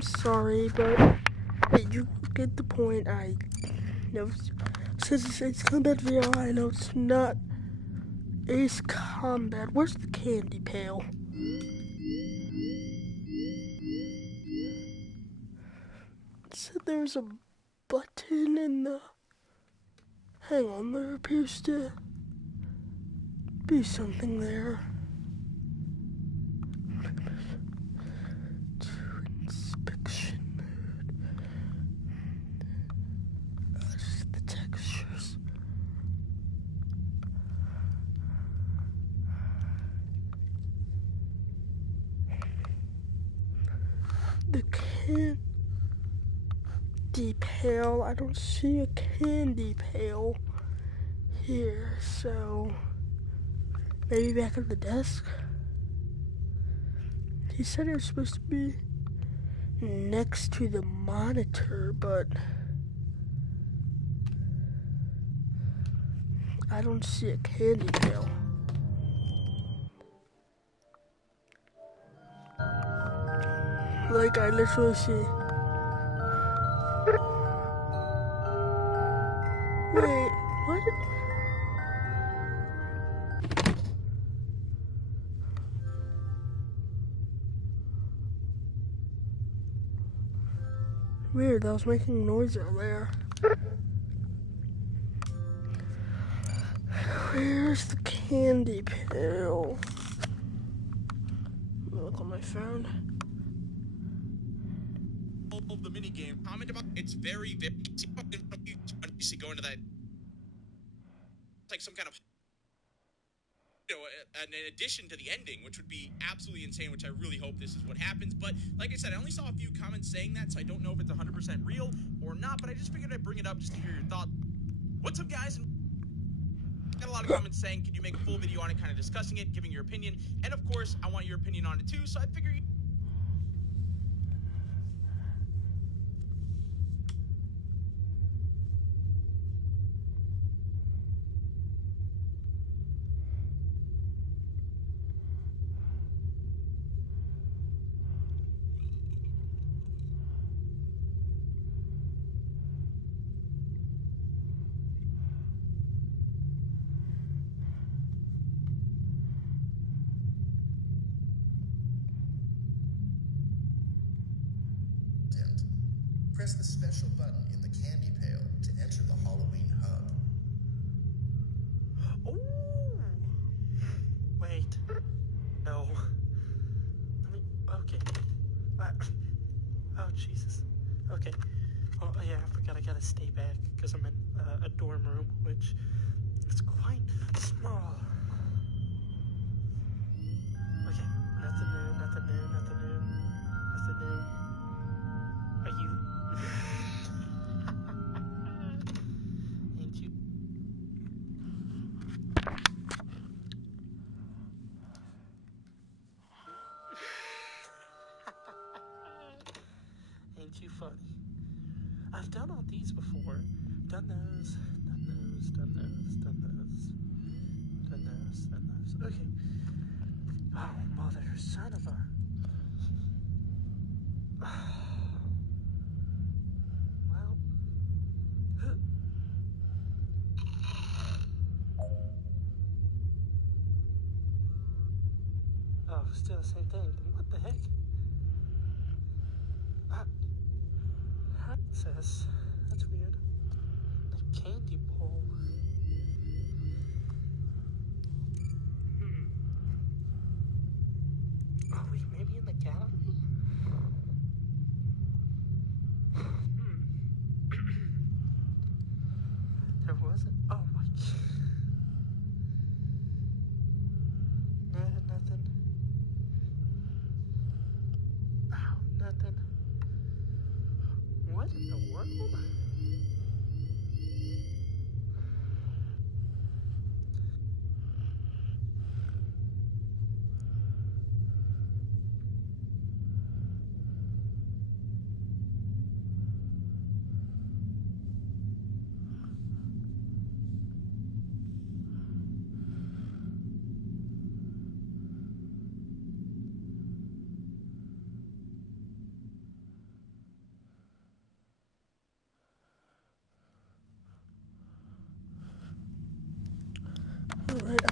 I'm sorry, but you get the point. I know since it's Combat VR, I know it's not Ace Combat. Where's the candy pail? It said there's a button in the... Hang on, there appears to be something there. Inspection mode. Just the textures. The candy pail. I don't see a candy pail here, so maybe back at the desk. He said it was supposed to be next to the monitor, but I don't see a candy pail. Like, I literally see... Wait, what? Weird, I was making noise out there. Where's the candy pail? Let me look on my phone. Of the minigame, comment about it's very you go into that like some kind of in addition to the ending, which would be absolutely insane, which I really hope this is what happens. But like I said, I only saw a few comments saying that, so I don't know if it's 100% real or not, but I just figured I'd bring it up just to hear your thoughts. What's up, guys? And got a lot of comments saying, could you make a full video on it, kind of discussing it, giving your opinion, and of course I want your opinion on it too, so I figure press the special button in the candy pail to enter the Halloween hub. Oh! Wait. No. Let me... Okay. Oh, Jesus. Okay. Oh, yeah, I forgot I gotta stay back because I'm in a dorm room, which is quite small. Okay. Nothing new, nothing new, nothing new. Nothing new. Are you... Ain't you... Ain't you funny? I've done all these before. Done those, done those, done those, done those. Done those, done those. Okay. Oh, mother, son of a... Well... Oh, still the same thing. Then what the heck? Access. That's weird. A candy bowl. Oh, wait, maybe in the gallery? There wasn't. Oh my. Nothing. Oh, nothing. What in the world?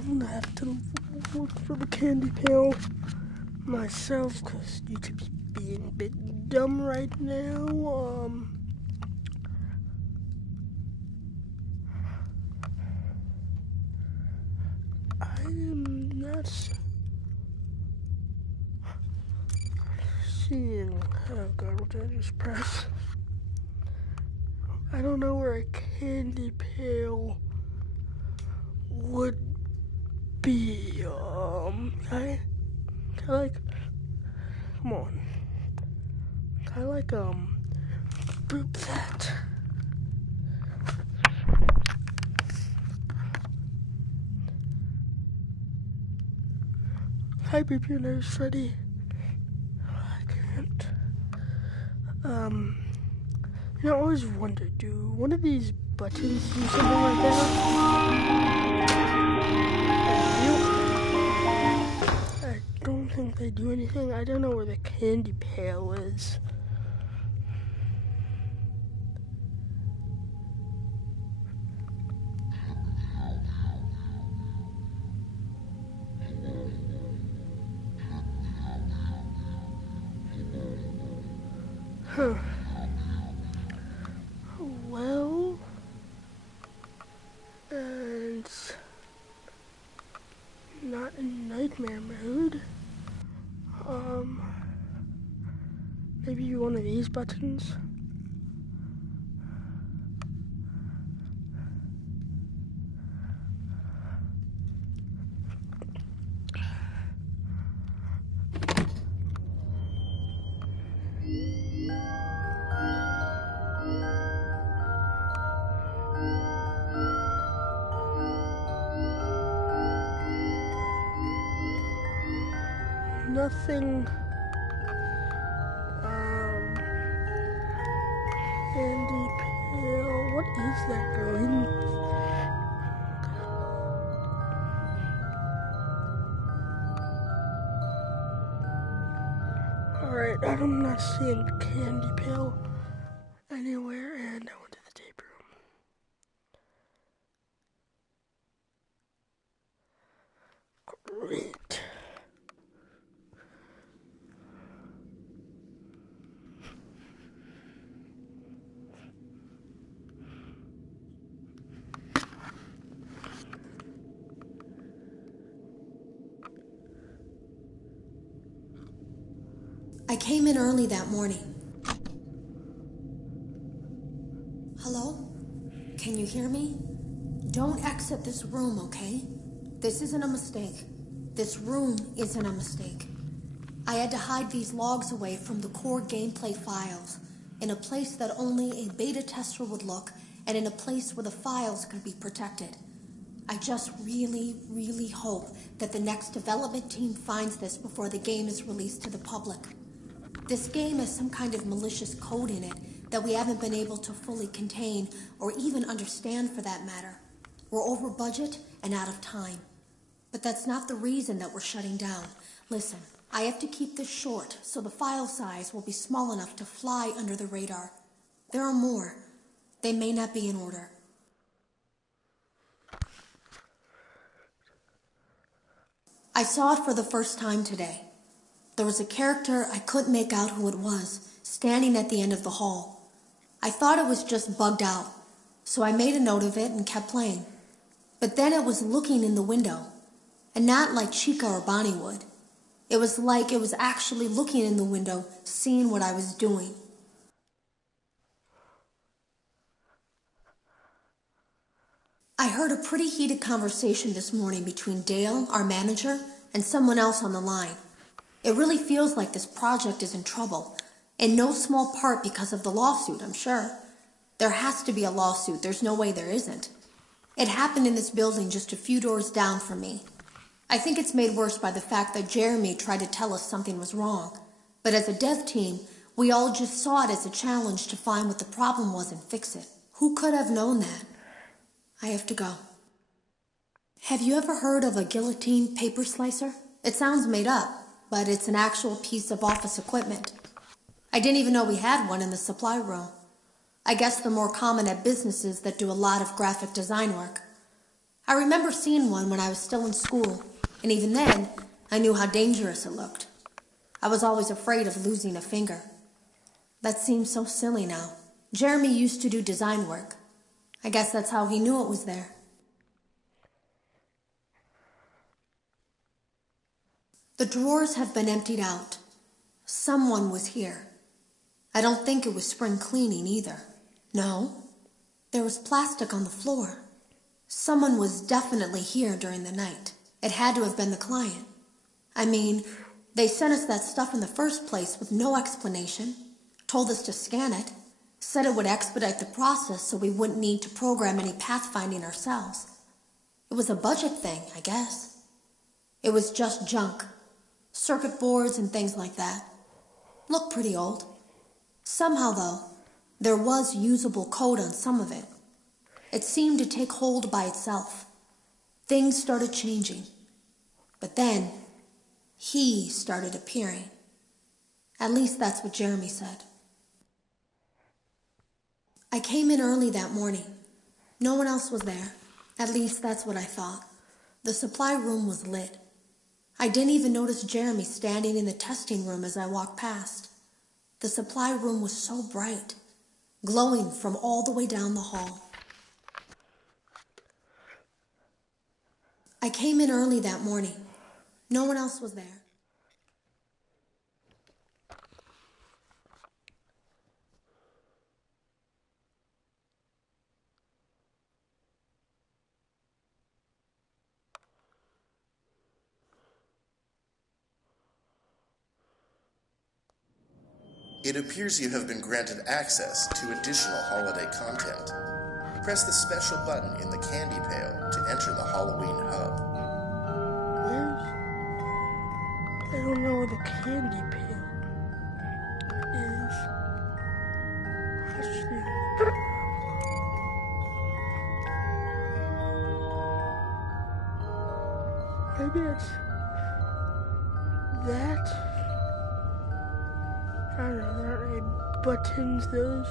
gonna have to look for the candy pail myself, because YouTube's being a bit dumb right now. I am not seeing. Oh god, what did I just press? I don't know where a candy pail would be. I like. Come on. I like boop that. Hi, boop your nose, Freddy. I can't. I always wonder, do one of these buttons do something like that? I don't think they do anything. I don't know where the candy pail is. Huh. Well, and not in nightmare mode. Maybe one of these buttons. Nothing. Candy pail. What is that going? Alright, I'm not seeing the candy pail anywhere, and I went to the tape room. Great. I came in early that morning. Hello? Can you hear me? Don't exit this room, okay? This isn't a mistake. This room isn't a mistake. I had to hide these logs away from the core gameplay files in a place that only a beta tester would look, and in a place where the files could be protected. I just really, really hope that the next development team finds this before the game is released to the public. This game has some kind of malicious code in it that we haven't been able to fully contain or even understand, for that matter. We're over budget and out of time. But that's not the reason that we're shutting down. Listen, I have to keep this short so the file size will be small enough to fly under the radar. There are more. They may not be in order. I saw it for the first time today. There was a character I couldn't make out who it was, standing at the end of the hall. I thought it was just bugged out, so I made a note of it and kept playing. But then it was looking in the window, and not like Chica or Bonnie would. It was like it was actually looking in the window, seeing what I was doing. I heard a pretty heated conversation this morning between Dale, our manager, and someone else on the line. It really feels like this project is in trouble, in no small part because of the lawsuit, I'm sure. There has to be a lawsuit. There's no way there isn't. It happened in this building just a few doors down from me. I think it's made worse by the fact that Jeremy tried to tell us something was wrong. But as a dev team, we all just saw it as a challenge to find what the problem was and fix it. Who could have known that? I have to go. Have you ever heard of a guillotine paper slicer? It sounds made up, but it's an actual piece of office equipment. I didn't even know we had one in the supply room. I guess they're more common at businesses that do a lot of graphic design work. I remember seeing one when I was still in school, and even then, I knew how dangerous it looked. I was always afraid of losing a finger. That seems so silly now. Jeremy used to do design work. I guess that's how he knew it was there. The drawers have been emptied out. Someone was here. I don't think it was spring cleaning either. No, there was plastic on the floor. Someone was definitely here during the night. It had to have been the client. I mean, they sent us that stuff in the first place with no explanation, told us to scan it, said it would expedite the process so we wouldn't need to program any pathfinding ourselves. It was a budget thing, I guess. It was just junk. Circuit boards and things like that. Looked pretty old. Somehow, though, there was usable code on some of it. It seemed to take hold by itself. Things started changing. But then, he started appearing. At least that's what Jeremy said. I came in early that morning. No one else was there. At least that's what I thought. The supply room was lit. I didn't even notice Jeremy standing in the testing room as I walked past. The supply room was so bright, glowing from all the way down the hall. I came in early that morning. No one else was there. It appears you have been granted access to additional holiday content. Press the special button in the candy pail to enter the Halloween hub. I don't know where the candy pail is. Actually, maybe it's that. I don't know, there aren't any buttons, those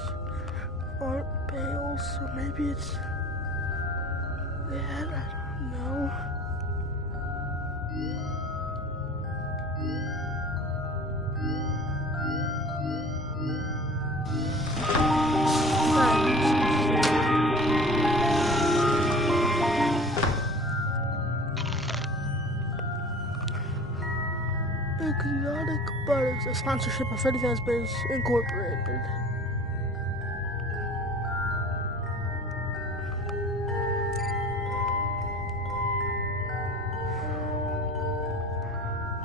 aren't pails, so maybe it's that, I don't know. Exotic Butters, a sponsorship of Freddy Fazbear's Incorporated.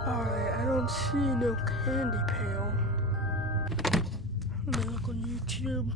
Alright, I don't see no candy pail. Let me look on YouTube.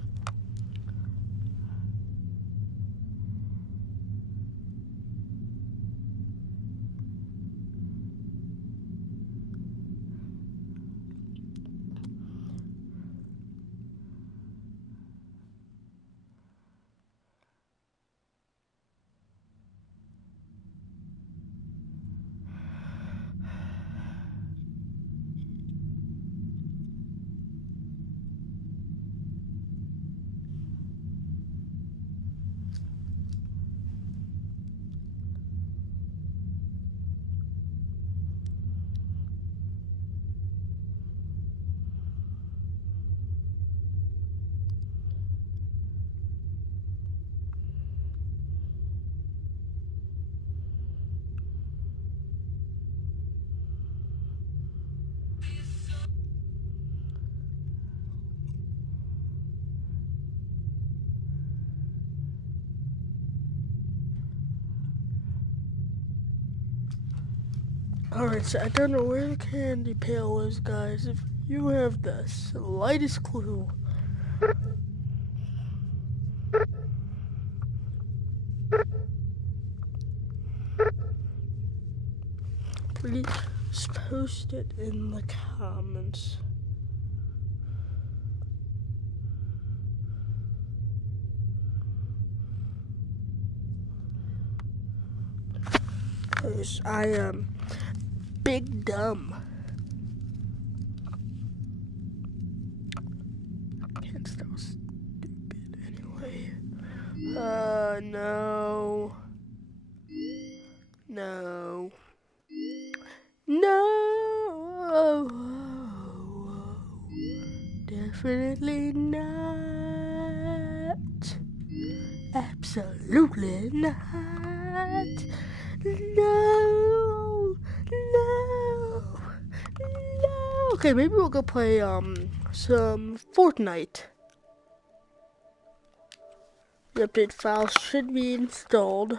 Alright, so I don't know where the candy pail is, guys. If you have the slightest clue, please post it in the comments. Cause I am big dumb. Can't so stupid anyway. No. No. No. Definitely not. Absolutely not. No. No. No. Okay, maybe we'll go play some Fortnite. The update file should be installed.